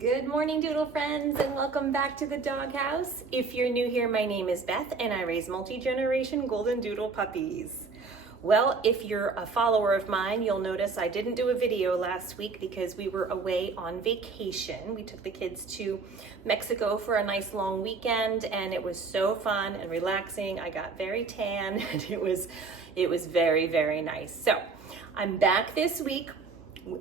Good morning, doodle friends, and welcome back to the doghouse. If you're new here, my name is Beth, and I raise multi-generation golden doodle puppies. Well, if you're a follower of mine, you'll notice I didn't do a video last week because we were away on vacation. We took the kids to Mexico for a nice long weekend, and it was so fun and relaxing. I got very tan, and it was very, very nice. So I'm back this week.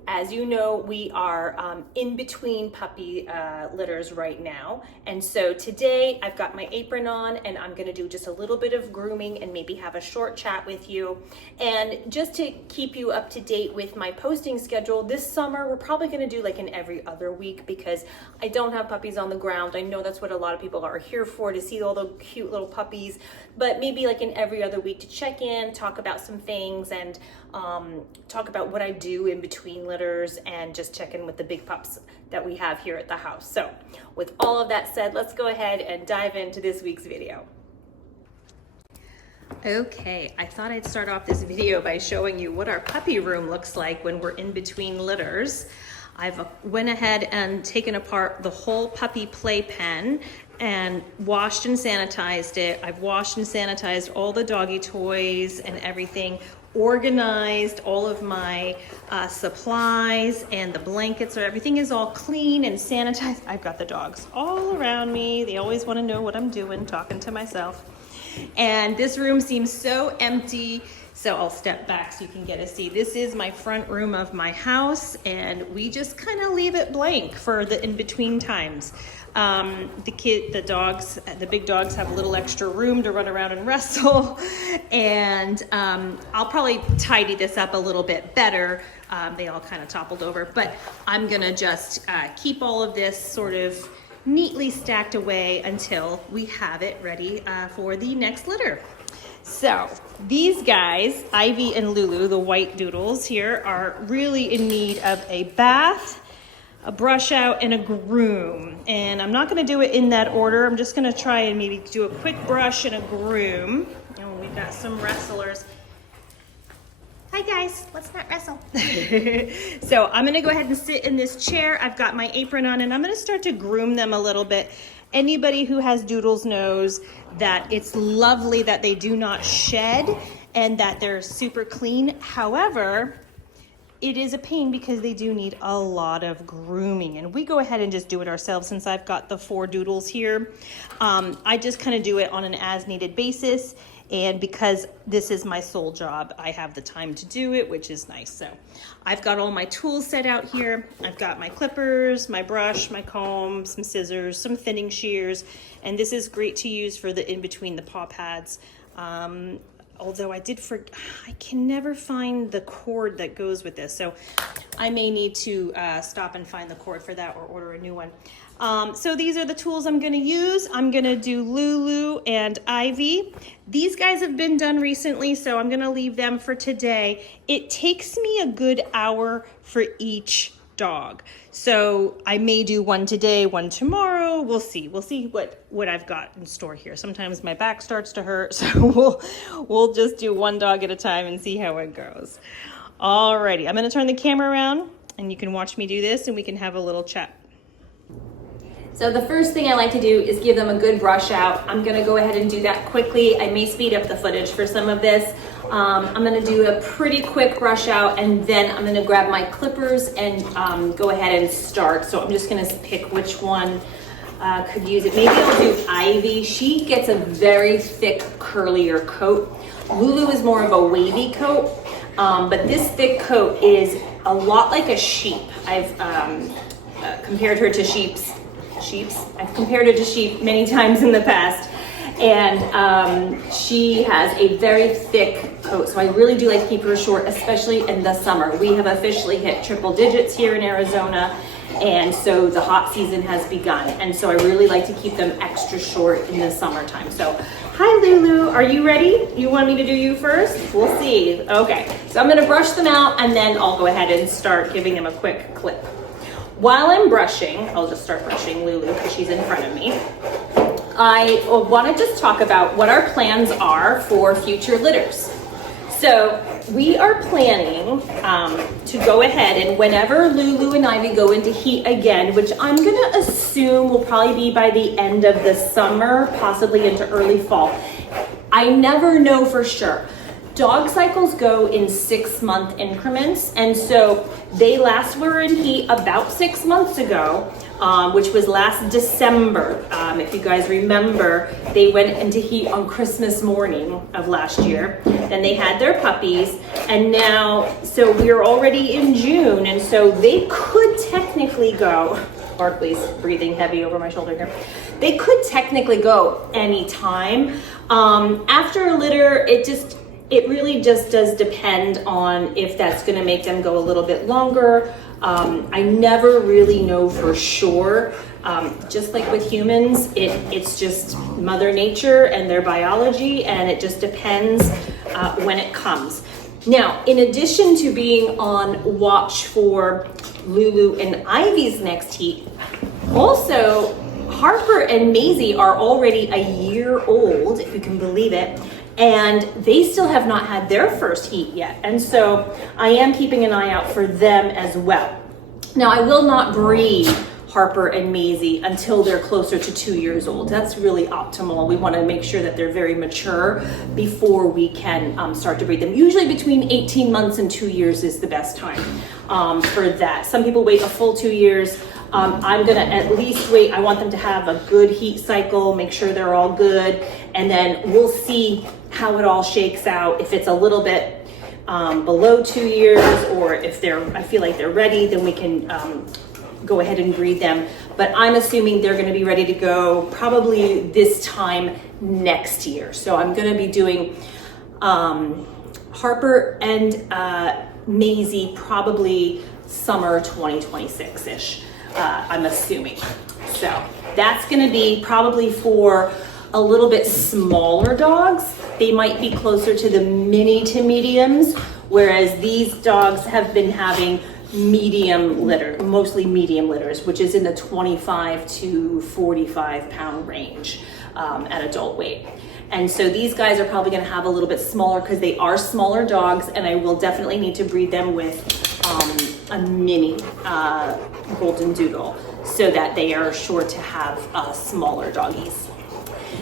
As you know, we are in between puppy litters right now. And so today I've got my apron on and I'm gonna do just a little bit of grooming and maybe have a short chat with you. And just to keep you up to date with my posting schedule, this summer we're probably gonna do like an every other week because I don't have puppies on the ground. I know that's what a lot of people are here for, to see all the cute little puppies, but maybe like an every other week to check in, talk about some things, and talk about what I do in between litters and just check in with the big pups that we have here at the house. So with all of that said, let's go ahead and dive into this week's video. Okay, I thought I'd start off this video by showing you what our puppy room looks like when we're in between litters. I've went ahead and taken apart the whole puppy playpen and washed and sanitized it. I've washed and sanitized all the doggy toys and everything, organized all of my supplies and the blankets, so everything is all clean and sanitized. I've got the dogs all around me. They always want to know what I'm doing, talking to myself. And this room seems so empty, so I'll step back so you can get a see. This is my front room of my house, and we just kind of leave it blank for the in-between times. The big dogs have a little extra room to run around and wrestle, and I'll probably tidy this up a little bit better. They all kind of toppled over, but I'm gonna just keep all of this sort of neatly stacked away until we have it ready for the next litter. So these guys, Ivy and Lulu, the white doodles here, are really in need of a bath, a brush out, and a groom. And I'm not gonna do it in that order. I'm just gonna try and maybe do a quick brush and a groom. And we've got some wrestlers. Hi guys, let's not wrestle. So I'm gonna go ahead and sit in this chair. I've got my apron on and I'm gonna start to groom them a little bit. Anybody who has doodles knows that it's lovely that they do not shed and that they're super clean. However, it is a pain because they do need a lot of grooming, and we go ahead and just do it ourselves since I've got the 4 doodles here. I just kind of do it on an as needed basis, and because this is my sole job, I have the time to do it, which is nice. So I've got all my tools set out here. I've got my clippers, my brush, my comb, some scissors, some thinning shears, and this is great to use for the in-between the paw pads. Although I can never find the cord that goes with this. So I may need to stop and find the cord for that or order a new one. So these are the tools I'm gonna use. I'm gonna do Lulu and Ivy. These guys have been done recently, so I'm gonna leave them for today. It takes me a good hour for each dog. So I may do one today, one tomorrow. We'll see what I've got in store here. Sometimes my back starts to hurt, so we'll just do one dog at a time and see how it goes. Alrighty, I'm gonna turn the camera around and you can watch me do this and we can have a little chat. So the first thing I like to do is give them a good brush out. I'm gonna go ahead and do that quickly. I may speed up the footage for some of this. I'm gonna do a pretty quick brush out and then I'm gonna grab my clippers and go ahead and start. So I'm just gonna pick which one could use it. Maybe I'll do Ivy. She gets a very thick, curlier coat. Lulu is more of a wavy coat, but this thick coat is a lot like a sheep. I've compared her to sheeps. I've compared her to sheep many times in the past, and she has a very thick coat, so I really do like to keep her short, especially in the summer. We have officially hit triple digits here in Arizona, and so the hot season has begun, and so I really like to keep them extra short in the summertime. So hi Lulu, are you ready? You want me to do you first? We'll see. Okay, so I'm gonna brush them out and then I'll go ahead and start giving them a quick clip. While I'm brushing, I'll just start brushing Lulu because she's in front of me. I want to just talk about what our plans are for future litters. So we are planning to go ahead, and whenever Lulu and Ivy go into heat again, which I'm gonna assume will probably be by the end of the summer, possibly into early fall. I never know for sure. Dog cycles go in 6-month increments, and so they last were in heat about 6 months ago, which was last December. If you guys remember, they went into heat on Christmas morning of last year. Then they had their puppies, and now, so we're already in June, and so they could technically go, Barkley's breathing heavy over my shoulder here. They could technically go anytime. After a litter, it really just does depend on if that's gonna make them go a little bit longer. I never really know for sure. Just like with humans, it's just Mother Nature and their biology, and it just depends when it comes. Now, in addition to being on watch for Lulu and Ivy's next heat, also Harper and Maisie are already a year old, if you can believe it, and they still have not had their first heat yet. And so I am keeping an eye out for them as well. Now, I will not breed Harper and Maisie until they're closer to 2 years old. That's really optimal. We want to make sure that they're very mature before we can start to breed them. Usually between 18 months and 2 years is the best time for that. Some people wait a full 2 years. I'm gonna at least wait. I want them to have a good heat cycle, make sure they're all good, and then we'll see how it all shakes out. If it's a little bit below 2 years, or if I feel like they're ready, then we can go ahead and breed them. But I'm assuming they're gonna be ready to go probably this time next year. So I'm gonna be doing Harper and Maisie probably summer 2026-ish, I'm assuming. So that's gonna be probably for a little bit smaller dogs. They might be closer to the mini to mediums, whereas these dogs have been having medium litter, mostly medium litters, which is in the 25 to 45 pound range at adult weight. And so these guys are probably gonna have a little bit smaller because they are smaller dogs, and I will definitely need to breed them with a mini golden doodle so that they are sure to have smaller doggies.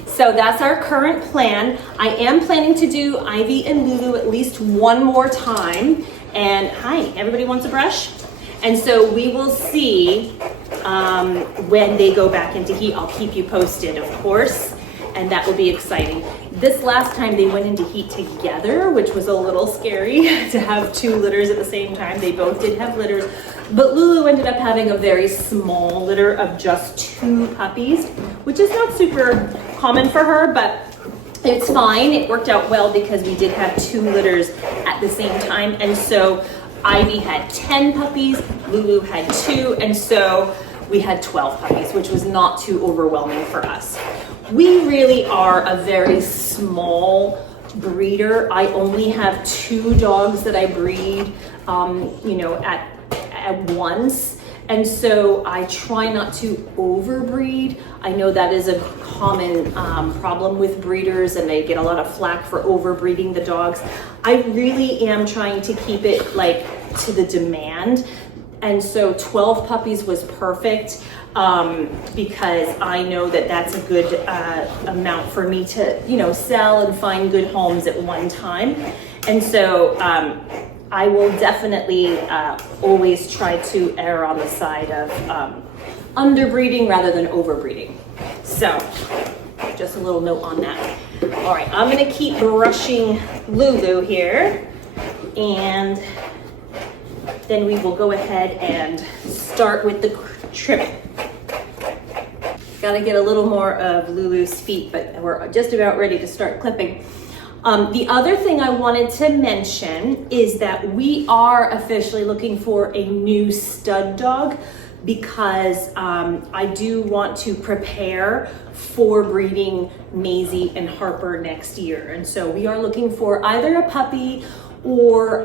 So that's our current plan. I am planning to do Ivy and Lulu at least one more time. And hi, everybody wants a brush? And so we will see when they go back into heat. I'll keep you posted, of course, and that will be exciting. This last time they went into heat together, which was a little scary to have 2 litters at the same time. They both did have litters, but Lulu ended up having a very small litter of just 2 puppies, which is not super common for her, but it's fine. It worked out well because we did have 2 litters at the same time. And so Ivy had 10 puppies, Lulu had 2, and so we had 12 puppies, which was not too overwhelming for us. We really are a very small breeder. I only have 2 dogs that I breed, at once. And so I try not to overbreed. I know that is a common problem with breeders, and they get a lot of flack for overbreeding the dogs. I really am trying to keep it like to the demand. And so 12 puppies was perfect because I know that that's a good amount for me to, sell and find good homes at one time. And so I will definitely always try to err on the side of underbreeding rather than overbreeding. So just a little note on that. All right, I'm gonna keep brushing Lulu here, and then we will go ahead and start with the trimming. Gotta get a little more of Lulu's feet, but we're just about ready to start clipping. The other thing I wanted to mention is that we are officially looking for a new stud dog because I do want to prepare for breeding Maisie and Harper next year. And so we are looking for either a puppy or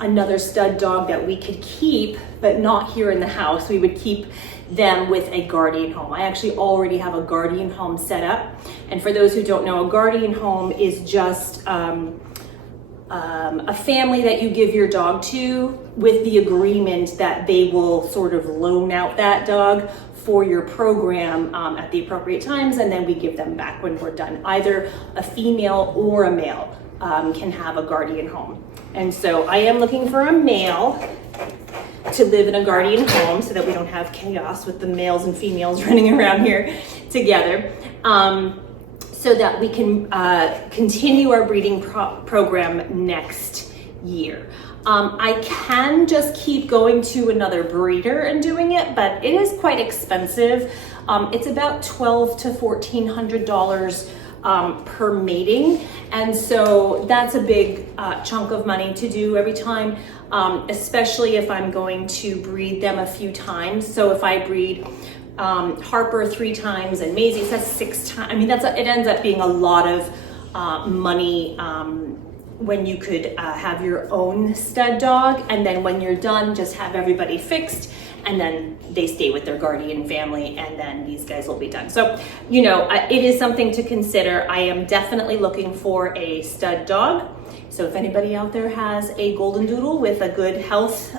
another stud dog that we could keep, but not here in the house. We would keep them with a guardian home. I actually already have a guardian home set up. And for those who don't know, a guardian home is just a family that you give your dog to with the agreement that they will sort of loan out that dog for your program at the appropriate times, and then we give them back when we're done. Either a female or a male can have a guardian home. And so I am looking for a male to live in a guardian home so that we don't have chaos with the males and females running around here together. So that we can continue our breeding program next year. I can just keep going to another breeder and doing it, but it is quite expensive. It's about $1,200 to $1,400 per mating, and so that's a big chunk of money to do every time, especially if I'm going to breed them a few times. So if I breed Harper 3 times and Maisie, that's 6 times. I mean, it ends up being a lot of money when you could have your own stud dog, and then when you're done, just have everybody fixed, and then they stay with their guardian family, and then these guys will be done. So, you know, it is something to consider. I am definitely looking for a stud dog. So if anybody out there has a golden doodle with a good health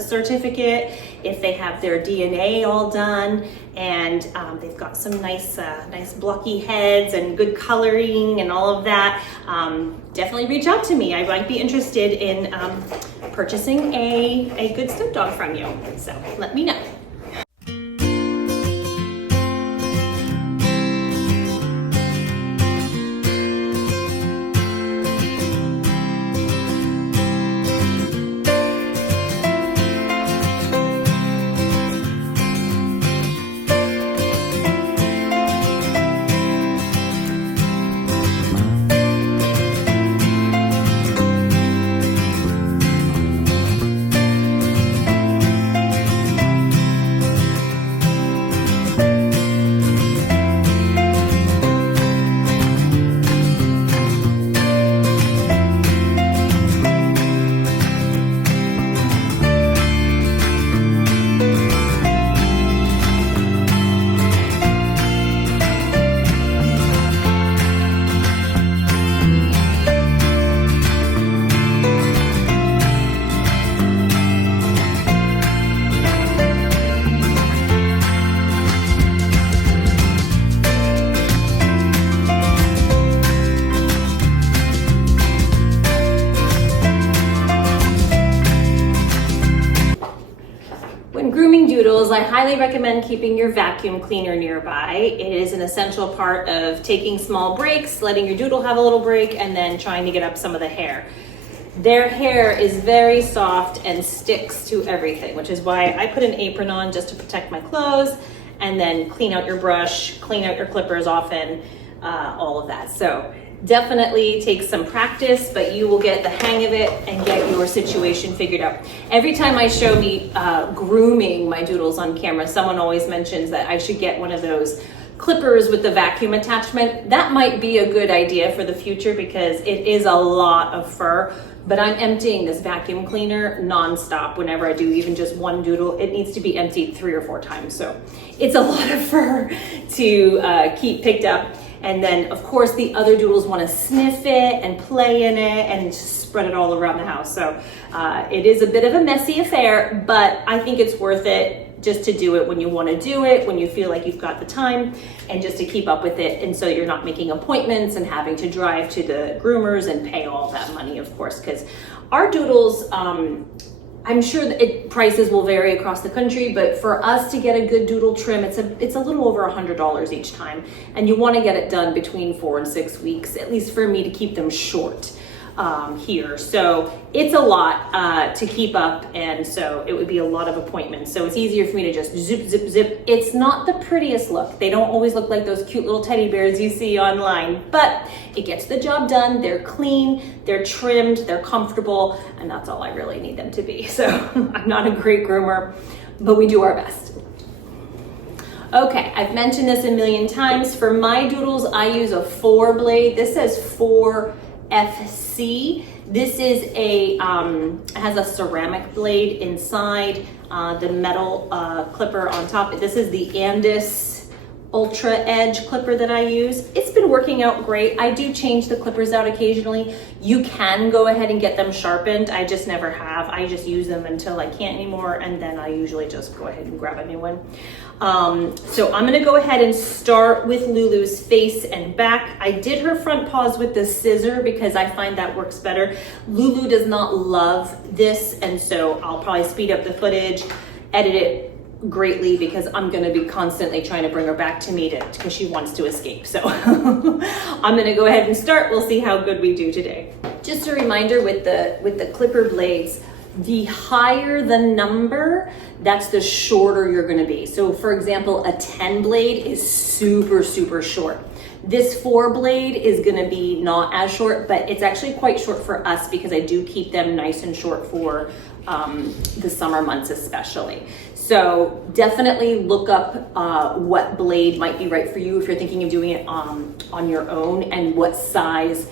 certificate, if they have their DNA all done, and they've got some nice blocky heads and good coloring and all of that, definitely reach out to me. I might be interested in purchasing a good stud dog from you. So let me know. I highly recommend keeping your vacuum cleaner nearby. It is an essential part of taking small breaks, letting your doodle have a little break, and then trying to get up some of the hair. Their hair is very soft and sticks to everything, which is why I put an apron on just to protect my clothes, and then clean out your brush, clean out your clippers often, all of that. So definitely takes some practice, but you will get the hang of it and get your situation figured out. Every time I show me grooming my doodles on camera, someone always mentions that I should get one of those clippers with the vacuum attachment. That might be a good idea for the future because it is a lot of fur, but I'm emptying this vacuum cleaner nonstop whenever I do even just one doodle. It needs to be emptied 3 or 4 times. So it's a lot of fur to keep picked up. And then, of course, the other doodles want to sniff it and play in it and just spread it all around the house. So it is a bit of a messy affair, but I think it's worth it just to do it when you want to do it, when you feel like you've got the time, and just to keep up with it. And so you're not making appointments and having to drive to the groomers and pay all that money, of course, because our doodles, I'm sure that prices will vary across the country, but for us to get a good doodle trim, it's a little over $100 each time, and you want to get it done between 4 and 6 weeks, at least for me, to keep them short here. So it's a lot to keep up, and so it would be a lot of appointments. So it's easier for me to just zip, zip, zip. It's not the prettiest look. They don't always look like those cute little teddy bears you see online, but it gets the job done. They're clean, they're trimmed, they're comfortable, and that's all I really need them to be. So I'm not a great groomer, but we do our best. Okay, I've mentioned this a million times. For my doodles, I use a 4 blade. This says 4FC. This is has a ceramic blade inside, the metal clipper on top. This is the Andis Ultra Edge clipper that I use. It's been working out great. I do change the clippers out occasionally. You can go ahead and get them sharpened. I just never have. I just use them until I can't anymore, and then I usually just go ahead and grab a new one. So I'm gonna go ahead and start with Lulu's face and back. I did her front paws with the scissor because I find that works better. Lulu does not love this, and so I'll probably speed up the footage, edit it greatly, because I'm going to be constantly trying to bring her back to me because she wants to escape. So I'm going to go ahead and start. We'll see how good we do today. Just a reminder with the clipper blades, the higher the number, that's the shorter you're going to be. So for example, a 10 blade is super, super short. This 4 blade is going to be not as short, but it's actually quite short for us because I do keep them nice and short for the summer months especially. So definitely look up what blade might be right for you if you're thinking of doing it on your own, and what size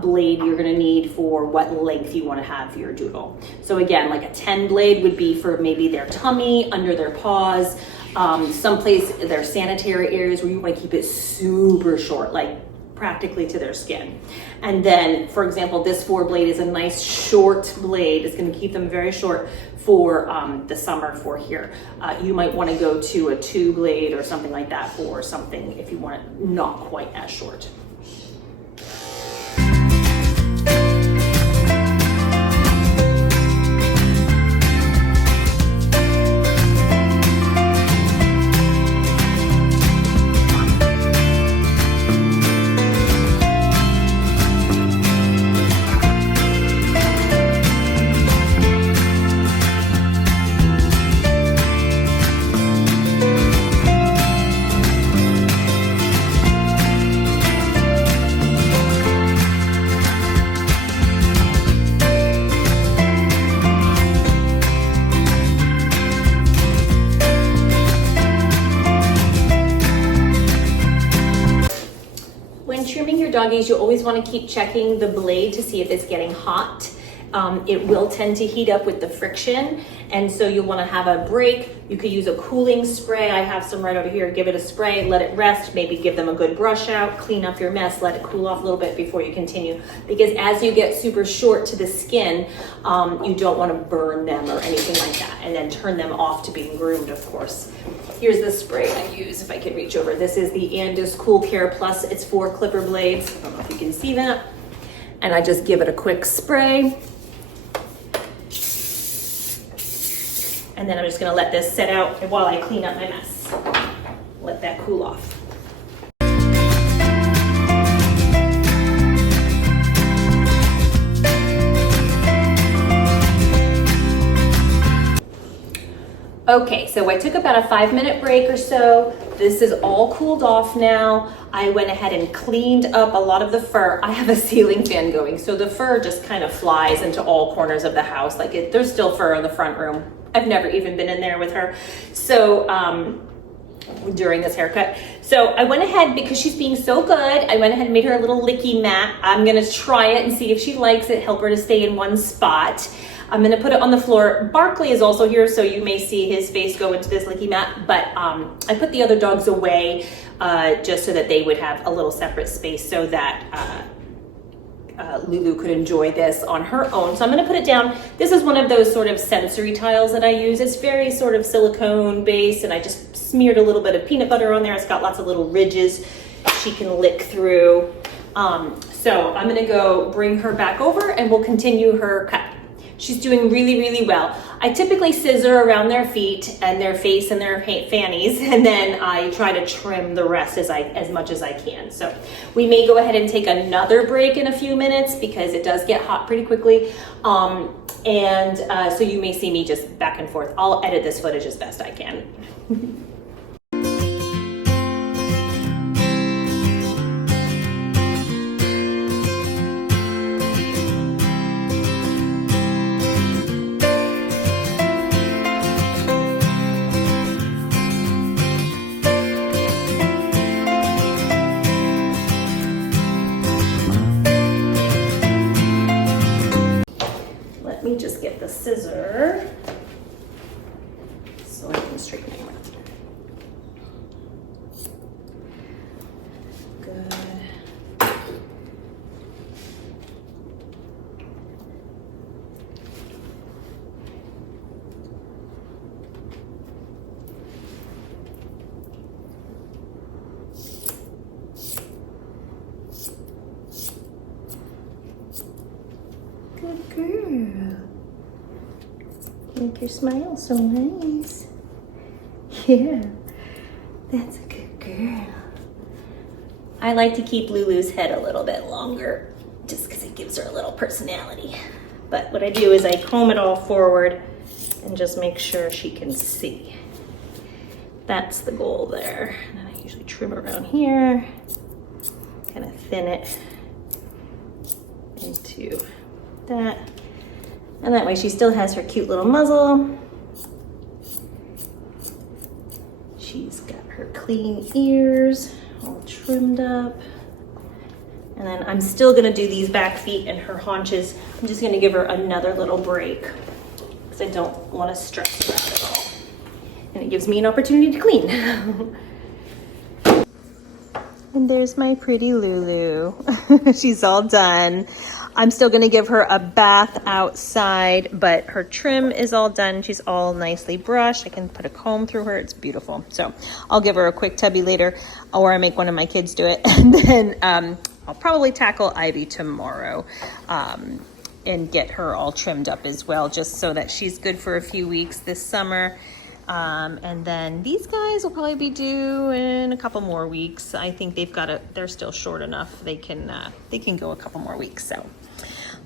blade you're going to need for what length you want to have for your doodle. So again, like a 10 blade would be for maybe their tummy, under their paws, someplace their sanitary areas where you want to keep it super short, like practically to their skin. And then, for example, this 4 blade is a nice short blade. It's going to keep them very short for the summer for here. You might want to go to a 2 blade or something like that for something if you want it not quite as short. Doggies, you always want to keep checking the blade to see if it's getting hot. It will tend to heat up with the friction, and so you'll want to have a break. You could use a cooling spray. I have some right over here. Give it a spray, let it rest, maybe give them a good brush out, clean up your mess, let it cool off a little bit before you continue. Because as you get super short to the skin, you don't want to burn them or anything like that, and then turn them off to being groomed, of course. Here's the spray I use, if I can reach over. This is the Andis Cool Care Plus. It's 4 clipper blades. I don't know if you can see that. And I just give it a quick spray. And then I'm just gonna let this set out while I clean up my mess. Let that cool off. Okay, so I took about a 5-minute break or so. This is all cooled off now. I went ahead and cleaned up a lot of the fur. I have a ceiling fan going, so the fur just kind of flies into all corners of the house. There's still fur in the front room. I've never even been in there with her. So during this haircut. So I went ahead, because she's being so good, I went ahead and made her a little licky mat. I'm gonna try it and see if she likes it, help her to stay in one spot. I'm gonna put it on the floor. Barkley is also here, so you may see his face go into this licky mat, but I put the other dogs away just so that they would have a little separate space so that Lulu could enjoy this on her own. So I'm gonna put it down. This is one of those sort of sensory tiles that I use. It's very sort of silicone based, and I just smeared a little bit of peanut butter on there. It's got lots of little ridges she can lick through. So I'm gonna go bring her back over and we'll continue her cut. She's doing really, really well. I typically scissor around their feet and their face and their fannies, and then I try to trim the rest as much as I can. So we may go ahead and take another break in a few minutes because it does get hot pretty quickly. So you may see me just back and forth. I'll edit this footage as best I can. Let me just get the scissor so I can straighten it. your smile so nice. Yeah, that's a good girl. I like to keep Lulu's head a little bit longer just because it gives her a little personality. But what I do is I comb it all forward and just make sure she can see. That's the goal there. And then I usually trim around here, kind of thin it into that. And that way she still has her cute little muzzle. She's got her clean ears all trimmed up. And then I'm still gonna do these back feet and her haunches. I'm just gonna give her another little break because I don't wanna stress her out at all. And it gives me an opportunity to clean. And there's my pretty Lulu. She's all done. I'm still gonna give her a bath outside, but her trim is all done. She's all nicely brushed. I can put a comb through her. It's beautiful. So I'll give her a quick tubby later, or I make one of my kids do it. And then I'll probably tackle Ivy tomorrow and get her all trimmed up as well, just so that she's good for a few weeks this summer. And then these guys will probably be due in a couple more weeks. I think they're still short enough. They can go a couple more weeks. So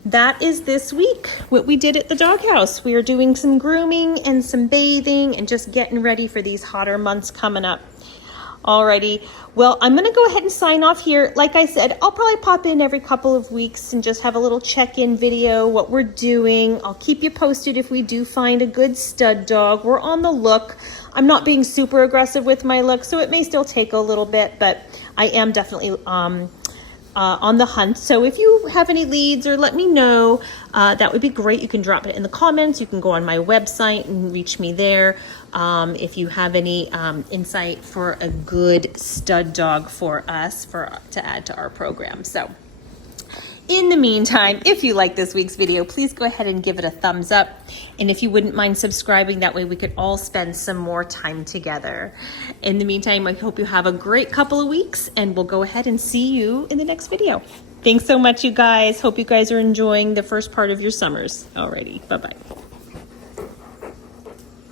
that is this week, what we did at the doghouse. We are doing some grooming and some bathing and just getting ready for these hotter months coming up. Alrighty, well, I'm gonna go ahead and sign off here. Like I said, I'll probably pop in every couple of weeks and just have a little check-in video, what we're doing. I'll keep you posted if we do find a good stud dog. We're on the look. I'm not being super aggressive with my look, so it may still take a little bit, but I am definitely on the hunt. So if you have any leads or let me know, that would be great. You can drop it in the comments. You can go on my website and reach me there. If you have any insight for a good stud dog for us to add to our program. So in the meantime, if you like this week's video, please go ahead and give it a thumbs up. And if you wouldn't mind subscribing, that way we could all spend some more time together. In the meantime, I hope you have a great couple of weeks, and we'll go ahead and see you in the next video. Thanks so much, you guys. Hope you guys are enjoying the first part of your summers. Alrighty, bye-bye.